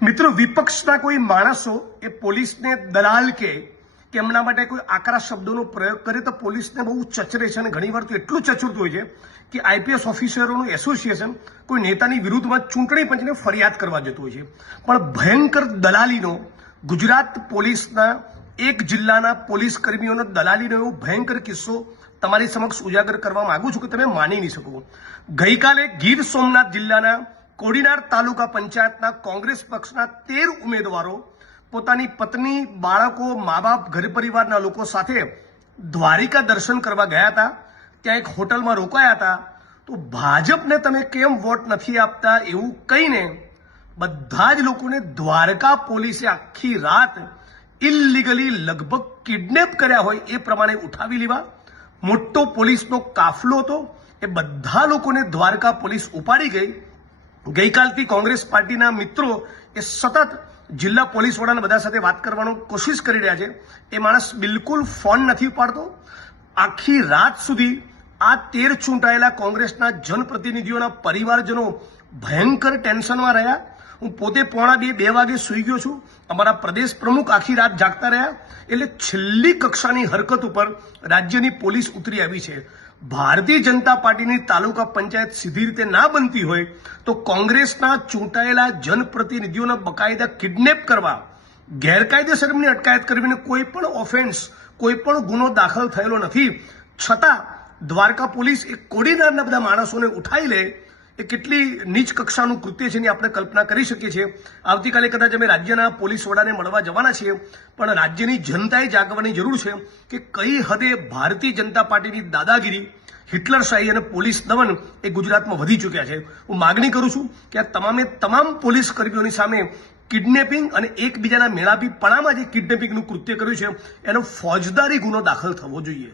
મિત્રો, વિપક્ષના કોઈ માણસો એ પોલીસને દલાલ કે એમના માટે કોઈ આકરા શબ્દોનો પ્રયોગ કરે તો પોલીસને બહુ ચચરે છે અને ઘણીવાર તો એટલું ચચરતું હોય છે કે આઈપીએસ ઓફિસરોનું એસોસિએશન કોઈ નેતાની વિરુદ્ધમાં ચૂંટણી પંચને ફરિયાદ કરવા જતું હોય છે. પણ ભયંકર દલાલીનો ગુજરાત પોલીસના એક જિલ્લાના પોલીસ કર્મીઓનો દલાલીનો એવો ભયંકર કિસ્સો તમારી સમક્ષ ઉજાગર કરવા માંગુ છું કે તમે માની નહીં શકો. ગઈકાલે ગીર સોમનાથ જિલ્લાના કોડીનાર તાલુકા પંચાયતના કોંગ્રેસ પક્ષના 13 ઉમેદવારો પોતાની પત્ની, બાળકો, મા બાપ, ઘર પરિવારના લોકો સાથે દ્વારિકા દર્શન કરવા ગયા હતા. ત્યાં એક હોટલમાં રોકાયા હતા. તો ભાજપને તમે કેમ વોટ નથી આપતા એવું કહીને બધા જ લોકોને દ્વારકા પોલીસે આખી રાત ઇલીગલી લગભગ કિડનેપ કર્યા હોય એ પ્રમાણે ઉઠાવી લેવા. મોટો પોલીસનો કાફલો હતો. એ બધા લોકોને દ્વારકા પોલીસ ઉપાડી ગઈ. ગઈકાલથી કોંગ્રેસ પાર્ટીના મિત્રો એ સતત જિલ્લા પોલીસ વડાને બધા સાથે વાત કરવાનો કોશિશ કરી રહ્યા છે. એ માણસ બિલકુલ ફોન નથી ઉપાડતો. આખી રાત સુધી આ 13 ચૂંટાયેલા કોંગ્રેસના જનપ્રતિનિધિઓના પરિવારજનો ભયંકર ટેન્શનમાં રહ્યા. હું પોતે 1:45-2 વાગે સૂઈ ગયો છું. અમારા પ્રદેશ પ્રમુખ આખી રાત જાગતા રહ્યા. એટલે છેલ્લી કક્ષાની હરકત ઉપર રાજ્યની પોલીસ ઉતરી આવી છે. ભારતીય જનતા પાર્ટીની તાલુકા પંચાયત સીધી રીતે ના બનતી હોય તો કોંગ્રેસના ચૂંટાયેલા જનપ્રતિનિધિઓના બકાયદા કિડનેપ કરવા, ગેરકાયદેસર એમની અટકાયત કરવીને કોઈ પણ ઓફેન્સ, કોઈ પણ ગુનો દાખલ થયેલો નથી. છતાં દ્વારકા પોલીસ એ કોડીનારના બધા માણસોને ઉઠાવી લે એ કેટલી નીચ કક્ષાનું કૃત્ય છે એની આપણે કલ્પના કરી શકીએ છીએ. આવતીકાલે કદાચ અમે રાજ્યના પોલીસ વડાને મળવા જવાના છીએ. પણ રાજ્યની જનતાએ જાગવાની જરૂર છે કે કઈ હદે ભારતીય જનતા પાર્ટીની દાદાગીરી, હિટલરશાહી અને પોલીસ દમન એ ગુજરાતમાં વધી ચૂક્યા છે. હું માગણી કરું છું કે આ તમામ પોલીસ કર્મીઓની સામે કિડનેપિંગ અને એકબીજાના મેળાપીપણામાં જે કિડનેપિંગનું કૃત્ય કર્યું છે એનો ફોજદારી ગુનો દાખલ થવો જોઈએ.